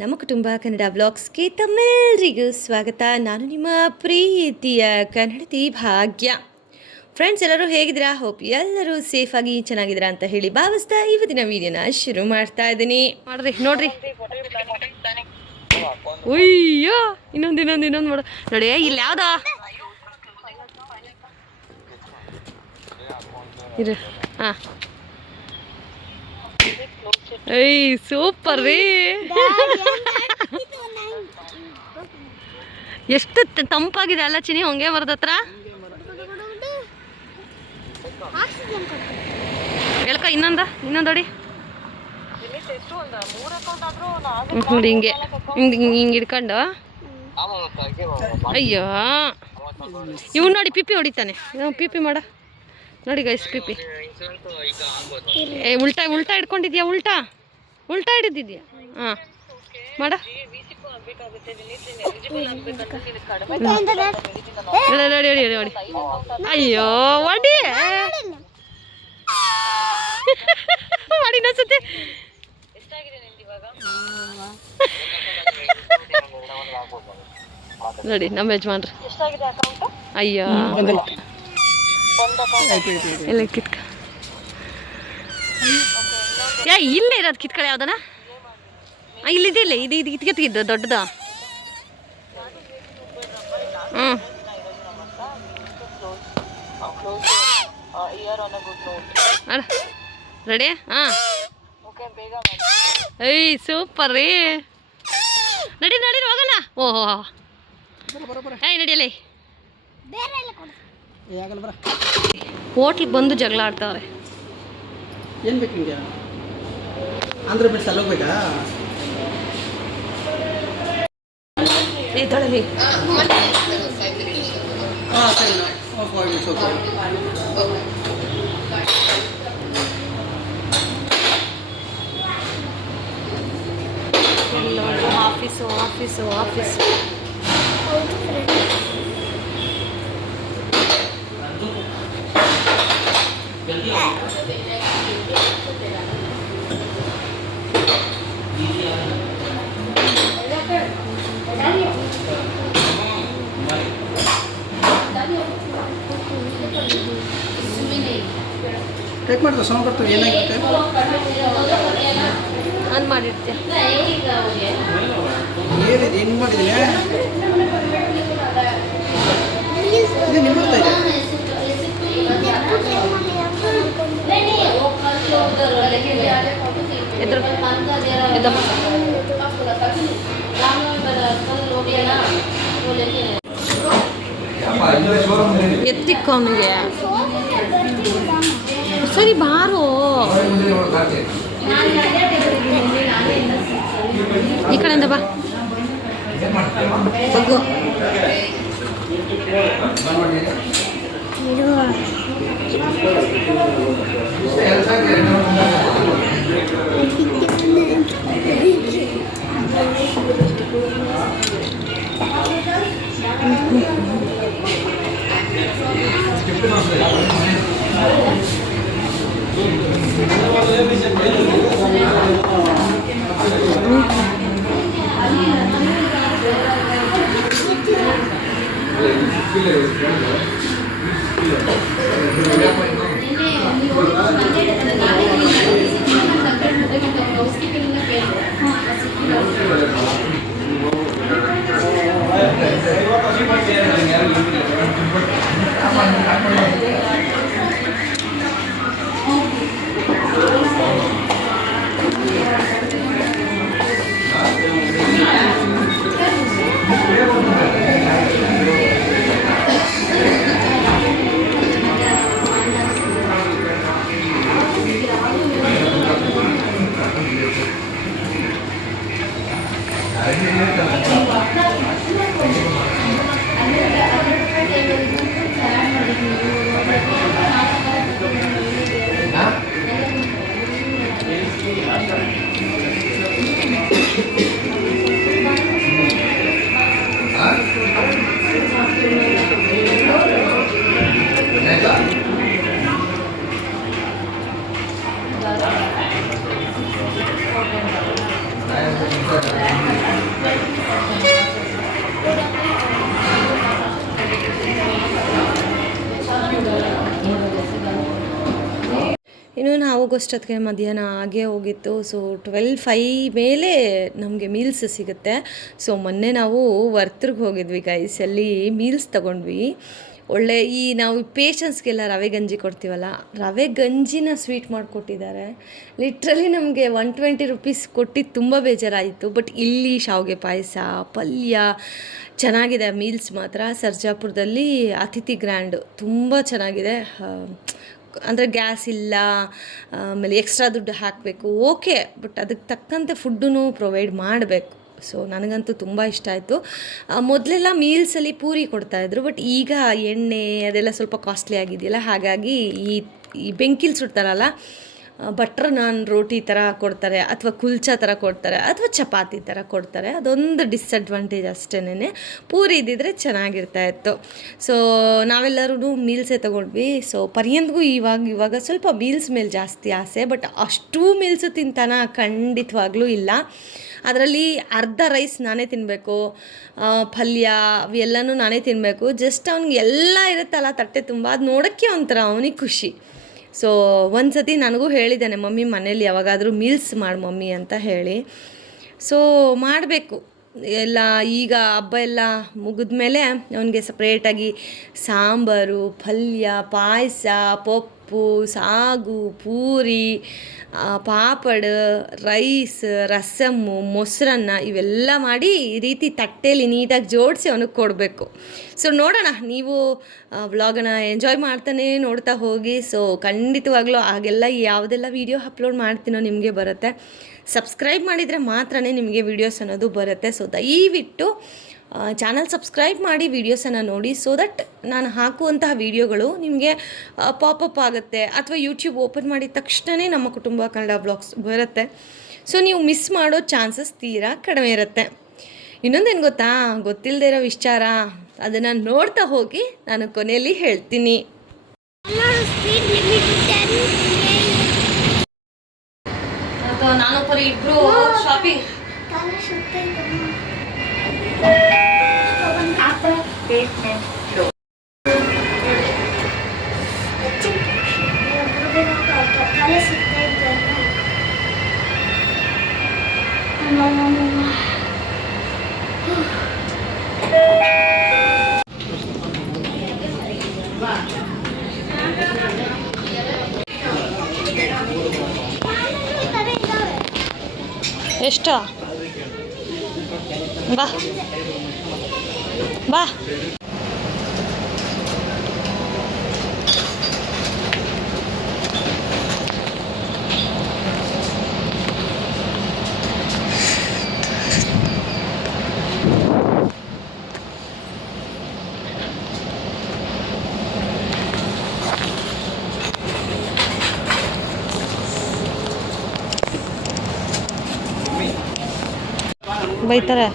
ನಮ್ಮ ಕುಟುಂಬ ಕನ್ನಡ ಬ್ಲಾಗ್ಸ್ಗೆ ತಮ್ಮೆಲ್ಲರಿಗೂ ಸ್ವಾಗತ. ನಾನು ನಿಮ್ಮ ಪ್ರೀತಿಯ ಕನ್ನಡತಿ ಭಾಗ್ಯ. ಫ್ರೆಂಡ್ಸ್, ಎಲ್ಲರೂ ಹೇಗಿದ್ದೀರಾ? ಹೋಪ್ ಎಲ್ಲರೂ ಸೇಫಾಗಿ ಚೆನ್ನಾಗಿದ್ದೀರಾ ಅಂತ ಹೇಳಿ ಭಾವಿಸ್ತಾ ಇವತ್ತಿನ ವಿಡಿಯೋನ ಶುರು ಮಾಡ್ತಾ ಇದ್ದೀನಿ. ನೋಡ್ರಿ ಅಯ್ಯೋ, ಇನ್ನೊಂದು ಮಾಡು ನೋಡಿ. ಇಲ್ಲಿ ಯಾವ್ದಾ ಇರು. ಹಾಂ, ಏಯ್ ಸೂಪರ್ ರೀ. ಎಷ್ಟು ತಂಪಾಗಿದೆ ಅಲ್ಲ ಚಿನಿ, ಹೊಂಗೆ ಮರದ ಹತ್ರ. ಹೇಳ್ಕ ಇನ್ನೊಂದು ನೋಡಿ. ನೋಡಿ ಹಿಂಗೆ ಹಿಂಗೆ ಹಿಡ್ಕೊಂಡು. ಅಯ್ಯೋ, ಇವ್ನು ನೋಡಿ ಪಿಪಿ ಹೊಡಿತಾನೆ. ಪಿಪಿ ಮಾಡ ನೋಡಿ ಗೈಸ್, ಪಿಪಿ. ಉಲ್ಟಾ ಹಿಡ್ಕೊಂಡಿದ್ಯಾ? ಉಲ್ಟಾ ಹಿಡಿದಿದ್ಯಾ? ಹಾಂ, ಮಾಡ. ನೋಡಿ. ಅಯ್ಯೋ, ಹೊಡಿ ಮಾಡಿ ಅನ್ಸುತ್ತೆ. ನೋಡಿ ನಮ್ಮ ಯಜಮಾನ್ರಿ. ಅಯ್ಯೋ, ಎಲ್ಲ ಕಿತ್ಕ. ಇಲ್ಲೇ ಇರೋದು ಕಿತ್ಕಳೆ. ಯಾವ್ದನ ಇಲ್ಲಿದೆ, ಇದು ಕಿತ್ಕಿದ್ದು ದೊಡ್ಡದ. ಹ್ಞೂ, ರೆಡಿ? ಹಾಂ, ಏಯ್ ಸೂಪರ್ ರೀ. ನಡಿ ಹೋಗೋಣ. ಓಹೋ, ಏಯ್ ನಡಿಯಲ್ಲ. ಹೋಟ್ಲಿಗೆ ಬಂದು ಜಗಳ ಆಡ್ತಾವ್ರೆ. ಏನು ಬೇಕು ನಿಮಗೆ? ಆಂಧ್ರ ಬಿಟ್ಟು ಅಲ್ಲಿ ಹೋಗ್ಬೇಕಾ? ತೊಳಲಿ. ಹಾಂ ಸರಿ, ಆಫೀಸು. ಟೇಕ್ ಮಾಡಿದ್ರೆ ಸೌಂಡ್ ಬರ್ತದೆ. ಏನಾಗುತ್ತೆ? ಆನ್ ಮಾಡಿರ್ತೆ. ಏನಿದೆ ಹೆಂಗೆ ಮಾಡಿದ್ದೀನಿ? ಇದು ನಿಮ್ಮ ಬರ್ತಾ ಇದೆ. ಎತ್ತಿಕ್ಕ ಅವನಿಗೆ. ಸರಿ ಬಾರೋ, ಈ ಕಡೆಯಿಂದ ಬಾ. ಬಗ್ಗು. ಇನ್ನು ನಾವು ಹೋಗೋಷ್ಟೊತ್ತಿಗೆ ಮಧ್ಯಾಹ್ನ ಆಗೇ ಹೋಗಿತ್ತು. ಸೊ 12:05 ಮೇಲೆ ನಮಗೆ ಮೀಲ್ಸ್ ಸಿಗುತ್ತೆ. ಸೊ ಮೊನ್ನೆ ನಾವು ವರ್ತರ್ಗೆ ಹೋಗಿದ್ವಿ ಗೈಸ್, ಅಲ್ಲಿ ಮೀಲ್ಸ್ ತೊಗೊಂಡ್ವಿ. ಒಳ್ಳೆ ನಾವು ಪೇಷಂಟ್ಸ್ಗೆಲ್ಲ ರವೆ ಗಂಜಿ ಕೊಡ್ತೀವಲ್ಲ, ರವೆ ಗಂಜಿನ ಸ್ವೀಟ್ ಮಾಡಿಕೊಟ್ಟಿದ್ದಾರೆ. ಲಿಟ್ರಲಿ ನಮಗೆ 120 ರುಪೀಸ್ ಕೊಟ್ಟಿದ್ದು ತುಂಬ ಬೇಜಾರಾಯಿತು. ಬಟ್ ಇಲ್ಲಿ ಶಾವಿಗೆ ಪಾಯಸ, ಪಲ್ಯ ಚೆನ್ನಾಗಿದೆ. ಮೀಲ್ಸ್ ಮಾತ್ರ ಸರ್ಜಾಪುರದಲ್ಲಿ ಅತಿಥಿ ಗ್ರ್ಯಾಂಡು ತುಂಬ ಚೆನ್ನಾಗಿದೆ. ಅಂದರೆ ಗ್ಯಾಸ್ ಇಲ್ಲ, ಆಮೇಲೆ ಎಕ್ಸ್ಟ್ರಾ ದುಡ್ಡು ಹಾಕಬೇಕು, ಓಕೆ, ಬಟ್ ಅದಕ್ಕೆ ತಕ್ಕಂತೆ ಫುಡ್ಡೂ ಪ್ರೊವೈಡ್ ಮಾಡಬೇಕು. ಸೊ ನನಗಂತೂ ತುಂಬ ಇಷ್ಟ ಆಯಿತು. ಮೊದಲೆಲ್ಲ ಮೀಲ್ಸಲ್ಲಿ ಪೂರಿ ಕೊಡ್ತಾಯಿದ್ರು, ಬಟ್ ಈಗ ಎಣ್ಣೆ ಅದೆಲ್ಲ ಸ್ವಲ್ಪ ಕಾಸ್ಟ್ಲಿ ಆಗಿದೆಯಲ್ಲ, ಹಾಗಾಗಿ ಈ ಬೆಂಕಿಲಿ ಸುಡ್ತಾರಲ್ಲ, ಬಟ್ರ್ ನಾನ್ ರೋಟಿ ಥರ ಕೊಡ್ತಾರೆ, ಅಥವಾ ಕುಲ್ಚಾ ಥರ ಕೊಡ್ತಾರೆ, ಅಥವಾ ಚಪಾತಿ ಥರ ಕೊಡ್ತಾರೆ. ಅದೊಂದು ಡಿಸ್ಅಡ್ವಾಂಟೇಜ್ ಅಷ್ಟೇನೆ. ಪೂರಿ ಇದ್ದಿದ್ರೆ ಚೆನ್ನಾಗಿರ್ತಾಯಿತ್ತು. ಸೊ ನಾವೆಲ್ಲರೂ ಮೀಲ್ಸೇ ತೊಗೊಂಡ್ವಿ. ಸೊ ಪರ್ಯಂತ್ಗೂ ಇವಾಗ ಸ್ವಲ್ಪ ಮೀಲ್ಸ್ ಮೇಲೆ ಜಾಸ್ತಿ ಆಸೆ, ಬಟ್ ಅಷ್ಟೂ ಮೀಲ್ಸು ತಿಂತಾನ ಖಂಡಿತವಾಗ್ಲೂ ಇಲ್ಲ. ಅದರಲ್ಲಿ ಅರ್ಧ ರೈಸ್ ನಾನೇ ತಿನ್ನಬೇಕು, ಪಲ್ಯ ಅವೆಲ್ಲನೂ ನಾನೇ ತಿನ್ನಬೇಕು. ಜಸ್ಟ್ ಅವ್ನಿಗೆ ಎಲ್ಲ ಇರುತ್ತಲ್ಲ ತಟ್ಟೆ ತುಂಬ, ಅದು ನೋಡೋಕ್ಕೆ ಒಂಥರ ಅವನಿಗೆ ಖುಷಿ. ಸೊ ಒಂದು ಸತಿ ನನಗೂ ಹೇಳಿದ್ದಾನೆ, ಮಮ್ಮಿ ಮನೇಲಿ ಯಾವಾಗಾದರೂ ಮೀಲ್ಸ್ ಮಾಡಿ ಮಮ್ಮಿ ಅಂತ ಹೇಳಿ. ಸೊ ಮಾಡಬೇಕು ಎಲ್ಲ. ಈಗ ಹಬ್ಬ ಎಲ್ಲ ಮುಗಿದ ಮೇಲೆ ಅವನಿಗೆ ಸಪ್ರೇಟಾಗಿ ಸಾಂಬಾರು, ಪಲ್ಯ, ಪಾಯಸ, ಪಪ್ಪು, ಸಾಗು, ಪೂರಿ, ಪಾಪಡ್, ರೈಸ್, ರಸಮ್ಮು, ಮೊಸರನ್ನ ಇವೆಲ್ಲ ಮಾಡಿ ಈ ರೀತಿ ತಟ್ಟೆಯಲ್ಲಿ ನೀಟಾಗಿ ಜೋಡಿಸಿ ಅವನಿಗೆ ಕೊಡಬೇಕು. ಸೊ ನೋಡೋಣ, ನೀವು ವ್ಲಾಗನ್ನ ಎಂಜಾಯ್ ಮಾಡ್ತಾನೆ ನೋಡ್ತಾ ಹೋಗಿ. ಸೊ ಖಂಡಿತವಾಗ್ಲೂ ಹಾಗೆಲ್ಲ ಯಾವುದೆಲ್ಲ ವೀಡಿಯೋ ಅಪ್ಲೋಡ್ ಮಾಡ್ತೀನೋ ನಿಮಗೆ ಬರುತ್ತೆ. ಸಬ್ಸ್ಕ್ರೈಬ್ ಮಾಡಿದರೆ ಮಾತ್ರ ನಿಮಗೆ ವೀಡಿಯೋಸ್ ಅನ್ನೋದು ಬರುತ್ತೆ. ಸೊ ದಯವಿಟ್ಟು ಚಾನಲ್ ಸಬ್ಸ್ಕ್ರೈಬ್ ಮಾಡಿ ವೀಡಿಯೋಸನ್ನು ನೋಡಿ, ಸೊ ದಟ್ ನಾನು ಹಾಕುವಂತಹ ವೀಡಿಯೋಗಳು ನಿಮಗೆ ಪಾಪಪ್ ಆಗುತ್ತೆ, ಅಥವಾ ಯೂಟ್ಯೂಬ್ ಓಪನ್ ಮಾಡಿದ ತಕ್ಷಣವೇ ನಮ್ಮ ಕುಟುಂಬ ಕನ್ನಡ ಬ್ಲಾಗ್ಸ್ ಬರುತ್ತೆ. ಸೊ ನೀವು ಮಿಸ್ ಮಾಡೋ ಚಾನ್ಸಸ್ ತೀರಾ ಕಡಿಮೆ ಇರುತ್ತೆ. ಇನ್ನೊಂದೇನು ಗೊತ್ತಾ, ಗೊತ್ತಿಲ್ಲದೆ ಇರೋ ವಿಚಾರ, ಅದನ್ನು ನೋಡ್ತಾ ಹೋಗಿ ನಾನು ಕೊನೆಯಲ್ಲಿ ಹೇಳ್ತೀನಿ. ನಾನೊಬ್ಬರು ಇಬ್ರು ಶಾಪಿಂಗ್ ಎಷ್ಟು ಬಾ ಬಾ. ಬೈತಾರೆ.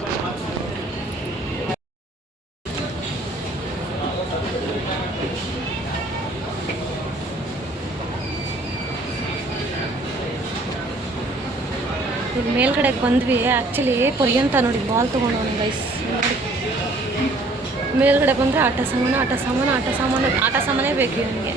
ಮೇಲ್ಗಡೆಗೆ ಬಂದ್ವಿ. ಆ್ಯಕ್ಚುಲಿ ಪರ್ಯಂತ ನೋಡಿ ಬಾಲ್ ತೊಗೊಂಡವನು ಗೈಸ್. ಮೇಲ್ಗಡೆ ಬಂದರೆ ಆಟ ಸಾಮಾನೇ ಬೇಕು ನನಗೆ.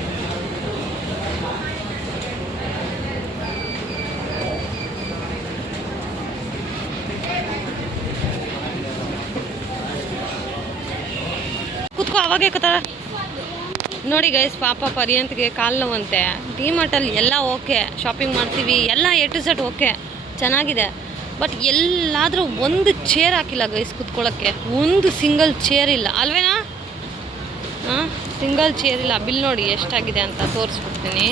ಕೂತ್ಕೋ, ಅವಾಗೇ ಕೂತಾರ ನೋಡಿ ಗೈಸ್. ಪಾಪ ಪರ್ಯಂತ್ಗೆ ಕಾಲು ನೋವಂತೆ. ಡಿಮಾರ್ಟಲ್ಲಿ ಎಲ್ಲ ಓಕೆ, ಶಾಪಿಂಗ್ ಮಾಡ್ತೀವಿ, ಎಲ್ಲ A to Z ಓಕೆ, ಚೆನ್ನಾಗಿದೆ. ಬಟ್ ಎಲ್ಲಾದರೂ ಒಂದು ಚೇರ್ ಹಾಕಿಲ್ಲ ಗೈಸ್ ಕೂತ್ಕೊಳ್ಳೋಕ್ಕೆ. ಒಂದು ಸಿಂಗಲ್ ಚೇರ್ ಇಲ್ಲ ಅಲ್ವೇನಾ? ಹಾಂ, ಸಿಂಗಲ್ ಚೇರ್ ಇಲ್ಲ. ಬಿಲ್ ನೋಡಿ ಎಷ್ಟಾಗಿದೆ ಅಂತ ತೋರಿಸ್ಬಿಡ್ತೀನಿ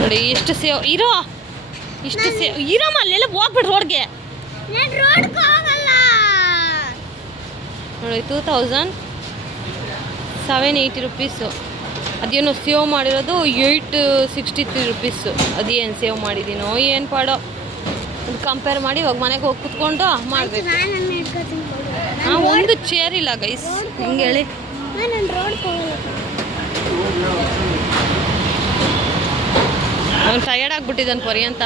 ನೋಡಿ. ಎಷ್ಟು ಸೇವ್ ಇರೋ, ಇಷ್ಟು ಸೇವ್ ಇರೋಮ್ಮ. ಅಲ್ಲೆಲ್ಲ ಹೋಗ್ಬಿಟ್ಟು ರೋಡ್ಗೆ ನೋಡಿ. 2780 ರುಪೀಸು. ಅದೇನೋ ಸೇವ್ ಮಾಡಿರೋದು 863 ರುಪೀಸು. ಅದೇನು ಸೇವ್ ಮಾಡಿದ್ದೀನೋ ಏನು ಪಾಡೋ. ಅದು ಕಂಪೇರ್ ಮಾಡಿ ಇವಾಗ ಮನೆಗೆ ಹೋಗಿ ಕುತ್ಕೊಂಡು ಮಾಡಬೇಕು. ಹಾಂ, ಒಂದು ಚೇರ್ ಇಲ್ಲ ಗೈಸ್. ಹಿಂಗೆ ಹೇಳಿ ಅವ್ನು ಟಯರ್ಡ್ ಆಗಿಬಿಟ್ಟಿದ್ದಾನೆ ಪರ್ಯಂತ.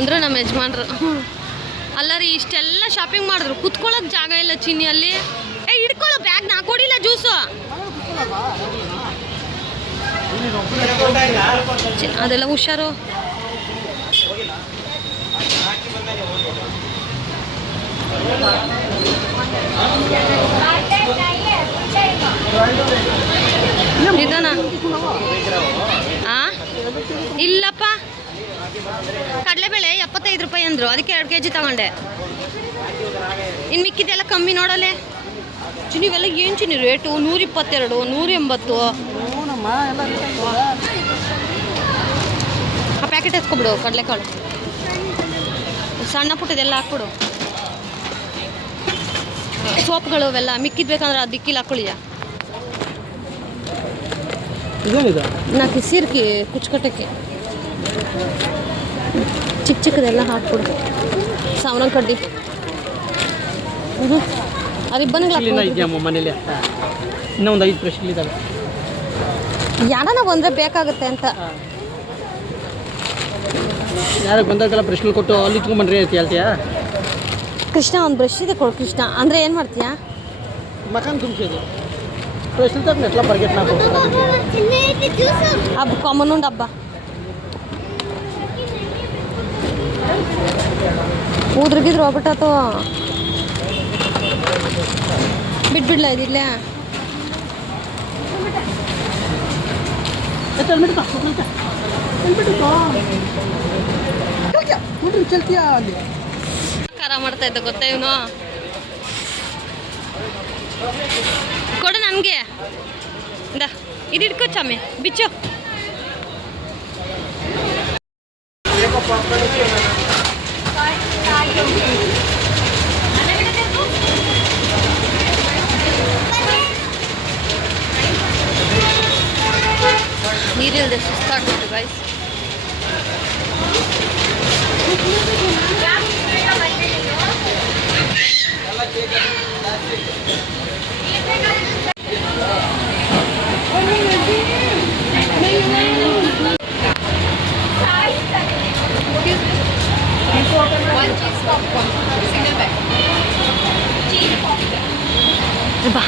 ಬಂದರು ನಮ್ಮ ಯಜಮಾನ್ರು. ಅಲ್ಲ ರೀ, ಇಷ್ಟೆಲ್ಲ ಶಾಪಿಂಗ್ ಮಾಡಿದ್ರು, ಕುತ್ಕೊಳ್ಳೋಕೆ ಜಾಗ ಇಲ್ಲ ಚಿನ್ನಿ ಅಲ್ಲಿ. ಹಿಡ್ಕೊಳ್ಳೋ ಬ್ಯಾಗ್ ನಾ ಕೊಡಿಲ್ಲ ಜ್ಯೂಸು. ಅದೆಲ್ಲ ಹುಷಾರು. ನಿಧಾನ. ಇಲ್ಲಪ್ಪ, ಕಡಲೆಬೇಳೆ 75 ರೂಪಾಯಿ ಅಂದರು, ಅದಕ್ಕೆ 2 kg ತಗೊಂಡೆ. ಇನ್ನು ಮಿಕ್ಕಿದೆಲ್ಲ ಕಮ್ಮಿ ನೋಡಲೆ ಚಿನ್ನಿ. ಇವೆಲ್ಲ ಏನು ಚಿನ್ನಿ ರೇಟು? 122, 180. ಆ ಪ್ಯಾಕೆಟ್ ಎತ್ಕೊಬಿಡು, ಕಡಲೆಕಾಳು ಸಣ್ಣ ಪುಟ್ಟದೆಲ್ಲ ಹಾಕ್ಬಿಡು. ಸೋಪ್ಗಳು ಅವೆಲ್ಲ ಮಿಕ್ಕಿದ್ ಬೇಕಂದ್ರೆ ಅದು ದಿಕ್ಕಿಲ್ಲ ಹಾಕೊಳ್ಳಿಯ. ನಾಲ್ಕು ಸೀರ್ಕಿ ಕುಚ್ಕಟ್ಟಕ್ಕೆ ಚಿಕ್ಕ ಚಿಕ್ಕದೆಲ್ಲ ಹಾಕ್ಬಿಡು. ಸಾವನ ಕಡ್ಡಿ ಮನೇಲಿ ಇನ್ನೊಂದು 5 ಬ್ರಷ್ ಇದ್ದಾವೆ. ಯಾರನ ಬಂದರೆ ಬೇಕಾಗುತ್ತೆ ಅಂತ. ಯಾರಿಗೆ ಬಂದಾಗೆಲ್ಲ ಬ್ರಷ್ಗಳು ಕೊಟ್ಟು ಅಲ್ಲಿ ಇಟ್ಕೊಂಡ್ಬನ್ರಿ ಅಂತ ಹೇಳ್ತೀಯಾ? ಕೃಷ್ಣ ಒಂದು ಬ್ರಷ್ ಇದೆ ಕೊಡು ಕೃಷ್ಣ. ಅಂದರೆ ಏನು ಮಾಡ್ತೀಯಾ? ಮಕಾನ್ ತುಂಬಿಸೋದು ಬ್ರಷ್ ತಗೊಂಡು ಎಟ್ಲ ಬರ್ಗೆಟ್ ನಾವು ಹಬ್ಬ ಕಾಮನ್ ಉಂಡು ಹಬ್ಬ. ಊದ್ರಿಗಿದ್ರು ಹೋಗ್ಬಿಟ್ಟಾತು. ಬಿಟ್ಬಿಡ್ಲ ಇದಿಲ್ಲ. ಖಾರ ಮಾಡ್ತಾ ಇದ್ದ ಗೊತ್ತಾ ಇವನು. ಕೊಡು ನನಗೆ. ಇದು ಇಟ್ಕೋ ಚಾಮೆ, ಬಿಚ್ಚು. ನೀರಿಲ್ದೆ ಸುಸ್ತಾಗ್ಬಿಟ್ಟು ಗೈಸ್. ಬಾ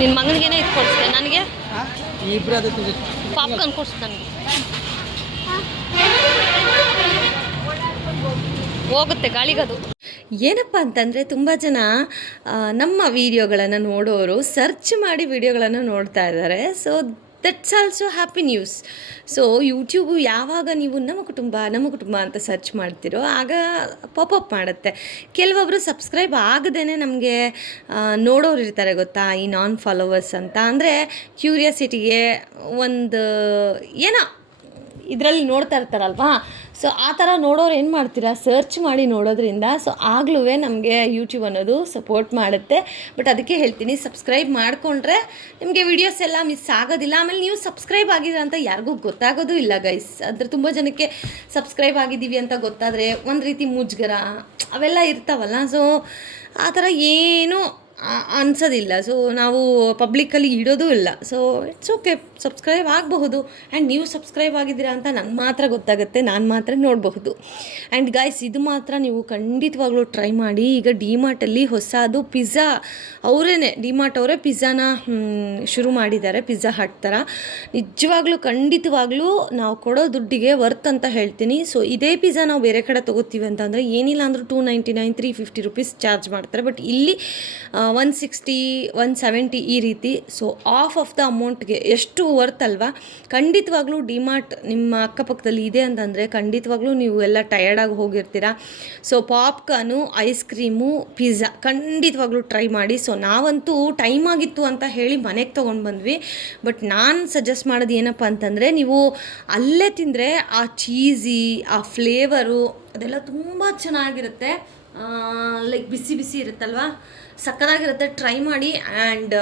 ನಿನ್ನ ಮಗನಿಗೇನೆ ಇದು ಕೊಡಿಸ್ತೆ, ನನಗೆ ಪಾಪ್ಕಾರ್ನ್ ಕೊಡಿಸ್ ನನಗೆ. ಹೋಗುತ್ತೆ ಗಾಳಿಗದು. ಏನಪ್ಪ ಅಂತಂದರೆ ತುಂಬ ಜನ ನಮ್ಮ ವೀಡಿಯೋಗಳನ್ನು ನೋಡೋರು ಸರ್ಚ್ ಮಾಡಿ ವೀಡಿಯೋಗಳನ್ನು ನೋಡ್ತಾ ಇದ್ದಾರೆ. So that's also happy news. So YouTube ಯಾವಾಗ ನೀವು ನಮ್ಮ ಕುಟುಂಬ ಅಂತ ಸರ್ಚ್ ಮಾಡ್ತೀರೋ ಆಗ ಪಾಪಪ್ ಮಾಡುತ್ತೆ. ಕೆಲವೊಬ್ಬರು ಸಬ್ಸ್ಕ್ರೈಬ್ ಆಗದೇ ನಮಗೆ ನೋಡೋರು ಇರ್ತಾರೆ ಗೊತ್ತಾ, ಈ ನಾನ್ ಫಾಲೋವರ್ಸ್ ಅಂತ. ಅಂದರೆ ಕ್ಯೂರಿಯಾಸಿಟಿಗೆ ಒಂದು ಏನೋ ಇದರಲ್ಲಿ ನೋಡ್ತಾ ಇರ್ತಾರಲ್ವಾ. ಸೊ ಆ ಥರ ನೋಡೋರು ಏನು ಮಾಡ್ತೀರಾ, ಸರ್ಚ್ ಮಾಡಿ ನೋಡೋದ್ರಿಂದ ಸೊ ಆಗ್ಲೂ ನಮಗೆ ಯೂಟ್ಯೂಬ್ ಅನ್ನೋದು ಸಪೋರ್ಟ್ ಮಾಡುತ್ತೆ. ಬಟ್ ಅದಕ್ಕೆ ಹೇಳ್ತೀನಿ, ಸಬ್ಸ್ಕ್ರೈಬ್ ಮಾಡಿಕೊಂಡ್ರೆ ನಿಮಗೆ ವೀಡಿಯೋಸ್ ಎಲ್ಲ ಮಿಸ್ ಆಗೋದಿಲ್ಲ. ಆಮೇಲೆ ನೀವು ಸಬ್ಸ್ಕ್ರೈಬ್ ಆಗಿದ್ದೀರ ಅಂತ ಯಾರಿಗೂ ಗೊತ್ತಾಗೋದು ಇಲ್ಲ ಗೈಸ್. ಅದ್ರ ತುಂಬ ಜನಕ್ಕೆ ಸಬ್ಸ್ಕ್ರೈಬ್ ಆಗಿದ್ದೀವಿ ಅಂತ ಗೊತ್ತಾದರೆ ಒಂದು ರೀತಿ ಮುಜುಗರ ಅವೆಲ್ಲ ಇರ್ತಾವಲ್ಲ. ಸೊ ಆ ಥರ ಏನೂ ಅನ್ಸೋದಿಲ್ಲ. ಸೊ ನಾವು ಪಬ್ಲಿಕ್ಕಲ್ಲಿ ಇಡೋದು ಇಲ್ಲ. ಸೊ ಇಟ್ಸ್ ಓಕೆ, ಸಬ್ಸ್ಕ್ರೈಬ್ ಆಗಬಹುದು. ಆ್ಯಂಡ್ ನೀವು ಸಬ್ಸ್ಕ್ರೈಬ್ ಆಗಿದ್ದೀರಾ ಅಂತ ನನಗೆ ಮಾತ್ರ ಗೊತ್ತಾಗುತ್ತೆ, ನಾನು ಮಾತ್ರ ನೋಡಬಹುದು. ಆ್ಯಂಡ್ ಗಾಯ್ಸ್, ಇದು ಮಾತ್ರ ನೀವು ಖಂಡಿತವಾಗ್ಲೂ ಟ್ರೈ ಮಾಡಿ. ಈಗ ಡಿಮಾರ್ಟಲ್ಲಿ ಹೊಸದು ಪಿಜ್ಜಾ ಡಿಮಾರ್ಟ್ ಅವರೇ ಪಿಜ್ಜಾನ ಶುರು ಮಾಡಿದ್ದಾರೆ, ಪಿಜ್ಜಾ ಹಟ್ ಥರ. ನಿಜವಾಗ್ಲೂ ಖಂಡಿತವಾಗ್ಲೂ ನಾವು ಕೊಡೋ ದುಡ್ಡಿಗೆ ವರ್ತ್ ಅಂತ ಹೇಳ್ತೀನಿ. ಸೊ ಇದೇ ಪಿಜ್ಜಾ ನಾವು ಬೇರೆ ಕಡೆ ತೊಗೋತೀವಿ ಅಂತಂದರೆ ಏನಿಲ್ಲ ಅಂದರೂ 299, 350 ರೂಪೀಸ್ ಚಾರ್ಜ್ ಮಾಡ್ತಾರೆ. ಬಟ್ ಇಲ್ಲಿ 160, 170 ಈ ರೀತಿ. ಸೊ ಆಫ್ ದ ಅಮೌಂಟ್ಗೆ ಎಷ್ಟು ವರ್ತ್ ಅಲ್ವಾ. ಖಂಡಿತವಾಗ್ಲೂ ಡಿಮಾರ್ಟ್ ನಿಮ್ಮ ಅಕ್ಕಪಕ್ಕದಲ್ಲಿ ಇದೆ ಅಂತಂದರೆ ಖಂಡಿತವಾಗ್ಲೂ ನೀವು ಎಲ್ಲ ಟಯರ್ಡಾಗಿ ಹೋಗಿರ್ತೀರ. So popcorn, ice cream, pizza ಖಂಡಿತವಾಗ್ಲೂ ಟ್ರೈ ಮಾಡಿ. ಸೊ ನಾವಂತೂ ಟೈಮ್ ಆಗಿತ್ತು ಅಂತ ಹೇಳಿ ಮನೆಗೆ ತೊಗೊಂಡು ಬಂದ್ವಿ. ಬಟ್ ನಾನು ಸಜೆಸ್ಟ್ ಮಾಡೋದು ಏನಪ್ಪ ಅಂತಂದರೆ, ನೀವು ಅಲ್ಲೇ ತಿಂದರೆ ಆ ಚೀಸಿ, ಆ ಫ್ಲೇವರು ಅದೆಲ್ಲ ತುಂಬ ಚೆನ್ನಾಗಿರುತ್ತೆ. ಲೈಕ್ ಬಿಸಿ ಬಿಸಿ ಇರುತ್ತಲ್ವ, ಸಕ್ಕತ್ತಾಗಿರುತ್ತೆ. ಟ್ರೈ ಮಾಡಿ. ಆ್ಯಂಡ್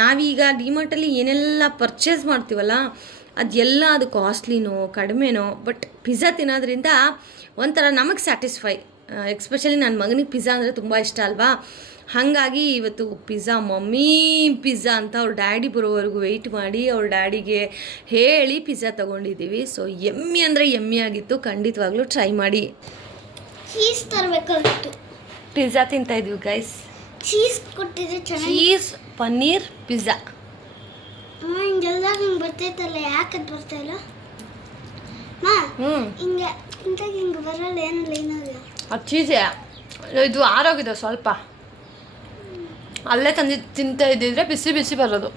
ನಾವೀಗ ಡಿಮಾರ್ಟಲ್ಲಿ ಏನೆಲ್ಲ ಪರ್ಚೇಸ್ ಮಾಡ್ತೀವಲ್ಲ ಅದು ಕಾಸ್ಟ್ಲಿನೋ ಕಡಿಮೆನೋ, ಬಟ್ ಪಿಜ್ಜಾ ತಿನ್ನೋದ್ರಿಂದ ಒಂಥರ ನಮಗೆ ಸ್ಯಾಟಿಸ್ಫೈ. ಎಕ್ಸ್ಪೆಷಲಿ ನನ್ನ ಮಗನಿಗೆ ಪಿಜ್ಜಾ ಅಂದರೆ ತುಂಬ ಇಷ್ಟ ಅಲ್ವಾ, ಹಾಗಾಗಿ ಇವತ್ತು ಪಿಜ್ಜಾ ಮಮ್ಮಿ ಪಿಜ್ಜಾ ಅಂತ ಅವ್ರ ಡ್ಯಾಡಿ ಬರೋವರೆಗೂ ವೆಯ್ಟ್ ಮಾಡಿ ಅವ್ರ ಡ್ಯಾಡಿಗೆ ಹೇಳಿ ಪಿಜ್ಜಾ ತೊಗೊಂಡಿದ್ದೀವಿ. ಸೊ ಎಮ್ಮಿ ಅಂದರೆ ಎಮ್ಮಿ ಆಗಿತ್ತು, ಖಂಡಿತವಾಗ್ಲೂ ಟ್ರೈ ಮಾಡಿ. ಚೀಸ್ ತರಬೇಕಾಗಿತ್ತು. ಪಿಜ್ಜಾ ತಿಂತಾಯಿದ್ವಿ ಗೈಸ್. ಚೀಸ್ ಕೊಟ್ಟಿದ್ರೆ ಚೆನ್ನಾಗಿ. Cheese paneer pizza. ಹಿಂಗೆಲ್ಲ ಹಿಂಗೆ ಬರ್ತೈತಲ್ಲ, ಯಾಕೆ ಅದು ಬರ್ತಾ ಇಲ್ಲ ಹಿಂಗೆ ಇಂತಾಗ ಹಿಂಗೆ ಬರಲ್ಲ, ಏನಿಲ್ಲ ಏನಾದ್ರು. ಅದು ಚೀಸೆ, ಇದು ಆರೋಗಿದೆ ಸ್ವಲ್ಪ. ಅಲ್ಲೇ ತಂದು ತಿಂತಾ ಇದ್ದಿದ್ರೆ ಬಿಸಿ ಬಿಸಿ ಬರೋದು.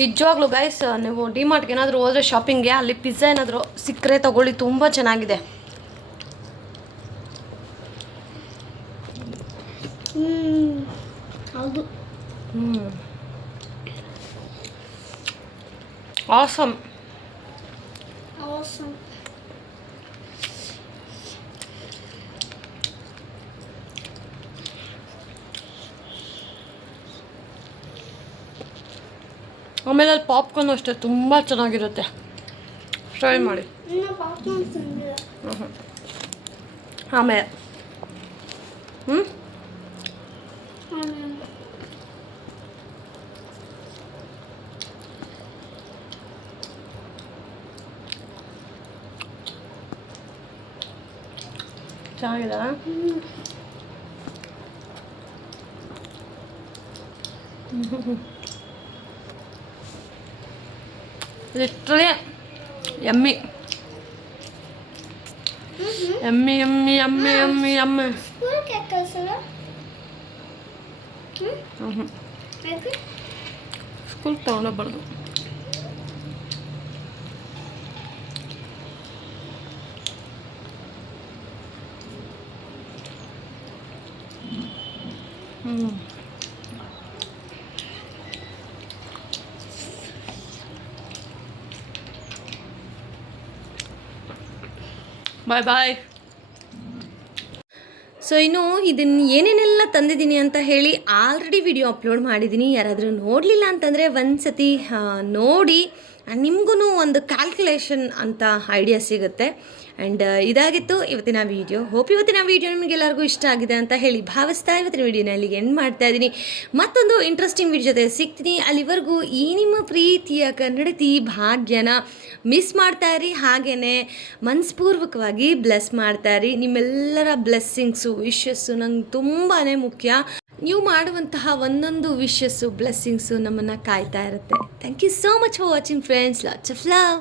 ನಿಜವಾಗ್ಲೂ ಗೈಸ್, ನೀವು ಡಿಮಾರ್ಟ್ಗೆ ಏನಾದರೂ ಹೋದರೆ ಶಾಪಿಂಗ್ಗೆ, ಅಲ್ಲಿ ಪಿಜ್ಜಾ ಏನಾದರೂ ಸಿಕ್ಕರೆ ತಗೊಳ್ಳಿ, ತುಂಬ ಚೆನ್ನಾಗಿದೆ. ಹೌದು. ಆಸಮ್. Awesome. ಆಮೇಲೆ ಅಲ್ಲಿ ಪಾಪ್ಕಾರ್ನ್ ಅಷ್ಟೇ ತುಂಬ ಚೆನ್ನಾಗಿರುತ್ತೆ, ಟ್ರೈ ಮಾಡಿ. ಆಮೇಲೆ ಚೆನ್ನಾಗಿದೆ. Literally yummy yummy yummy yummy yummy yummy. School ತೊಗೊಂಡೋಗ್ಬಾರ್ದು. Bye bye. ಸೊ ಇನ್ನು ಇದನ್ನು ಏನೇನೆಲ್ಲ ತಂದಿದ್ದೀನಿ ಅಂತ ಹೇಳಿ ಆಲ್ರೆಡಿ ವಿಡಿಯೋ ಅಪ್ಲೋಡ್ ಮಾಡಿದ್ದೀನಿ. ಯಾರಾದರೂ ನೋಡಲಿಲ್ಲ ಅಂತಂದರೆ ಒಂದು ಸತಿ ನೋಡಿ, ನಿಮಗೂ ಒಂದು ಕ್ಯಾಲ್ಕುಲೇಷನ್ ಅಂತ ಐಡಿಯಾ ಸಿಗುತ್ತೆ. ಆ್ಯಂಡ್ ಇದಾಗಿತ್ತು ಇವತ್ತಿನ ವೀಡಿಯೋ. ಹೋಪ್ ಇವತ್ತಿನ ವೀಡಿಯೋ ನಿಮಗೆಲ್ಲರಿಗೂ ಇಷ್ಟ ಆಗಿದೆ ಅಂತ ಹೇಳಿ ಭಾವಿಸ್ತಾ ಇವತ್ತಿನ ವೀಡಿಯೋನ ಅಲ್ಲಿಗೆ ಎಂಡ್ ಮಾಡ್ತಾ ಇದ್ದೀನಿ. ಮತ್ತೊಂದು ಇಂಟ್ರೆಸ್ಟಿಂಗ್ ವೀಡಿಯೋ ಜೊತೆ ಸಿಗ್ತೀನಿ. ಅಲ್ಲಿವರೆಗೂ ಈ ನಿಮ್ಮ ಪ್ರೀತಿಯ ಕನ್ನಡತಿ ಭಾಗ್ಯನ ಮಿಸ್ ಮಾಡ್ತಾಯಿರಿ, ಹಾಗೆಯೇ ಮನಸ್ಪೂರ್ವಕವಾಗಿ ಬ್ಲೆಸ್ ಮಾಡ್ತಾಯಿರಿ. ನಿಮ್ಮೆಲ್ಲರ ಬ್ಲೆಸ್ಸಿಂಗ್ಸು ವಿಶಸ್ಸು ನಂಗೆ ತುಂಬಾ ಮುಖ್ಯ. ನೀವು ಮಾಡುವಂತಹ ಒಂದೊಂದು ವಿಶಸ್ಸು ಬ್ಲೆಸ್ಸಿಂಗ್ಸು ನಮ್ಮನ್ನು ಕಾಯ್ತಾ ಇರುತ್ತೆ. Thank you so much for watching friends. Lots of love.